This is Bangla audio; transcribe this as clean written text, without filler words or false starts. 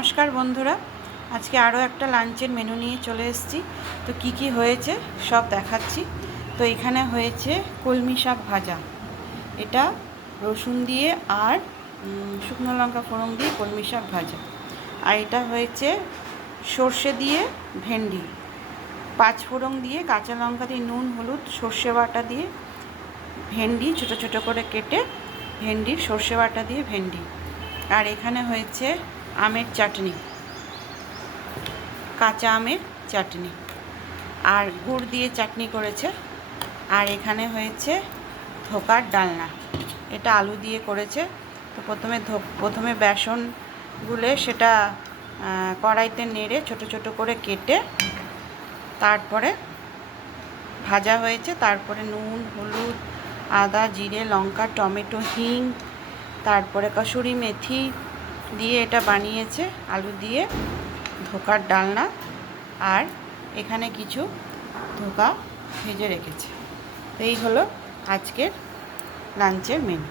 নমস্কার বন্ধুরা, আজকে আরও একটা লাঞ্চের মেনু নিয়ে চলে এসেছি। তো কি কি হয়েছে সব দেখাচ্ছি। তো এখানে হয়েছে কলমি শাক ভাজা, এটা রসুন দিয়ে আর শুকনো লঙ্কা ফোড়ন দিয়ে কলমি শাক ভাজা। আর এটা হয়েছে সর্ষে দিয়ে ভেন্ডি, পাঁচ ফোড়ন দিয়ে কাঁচা লঙ্কা দিয়ে নুন হলুদ সর্ষে বাটা দিয়ে ভেন্ডি ছোটো ছোটো করে কেটে ভেন্ডির সর্ষে বাটা দিয়ে ভেন্ডি। আর এখানে হয়েছে আমের চাটনি, কাঁচা আমের চাটনি আর গুড় দিয়ে চাটনি করেছে। আর এখানে হয়েছে ধোকার ডালনা, এটা আলু দিয়ে করেছে। তো প্রথমে বেসন গুলে সেটা কড়াইতে নেড়ে ছোট ছোট করে কেটে তারপরে ভাজা হয়েছে। তারপরে নুন হলুদ আদা জিরে লঙ্কা টমেটো হিং তারপরে কসুরি মেথি দিয়ে এটা বানিয়েছে আলু দিয়ে ধোকার ডালনা। আর এখানে কিছু ধোকা ভেজে রেখেছে। এই হলো আজকের লাঞ্চের মেনু।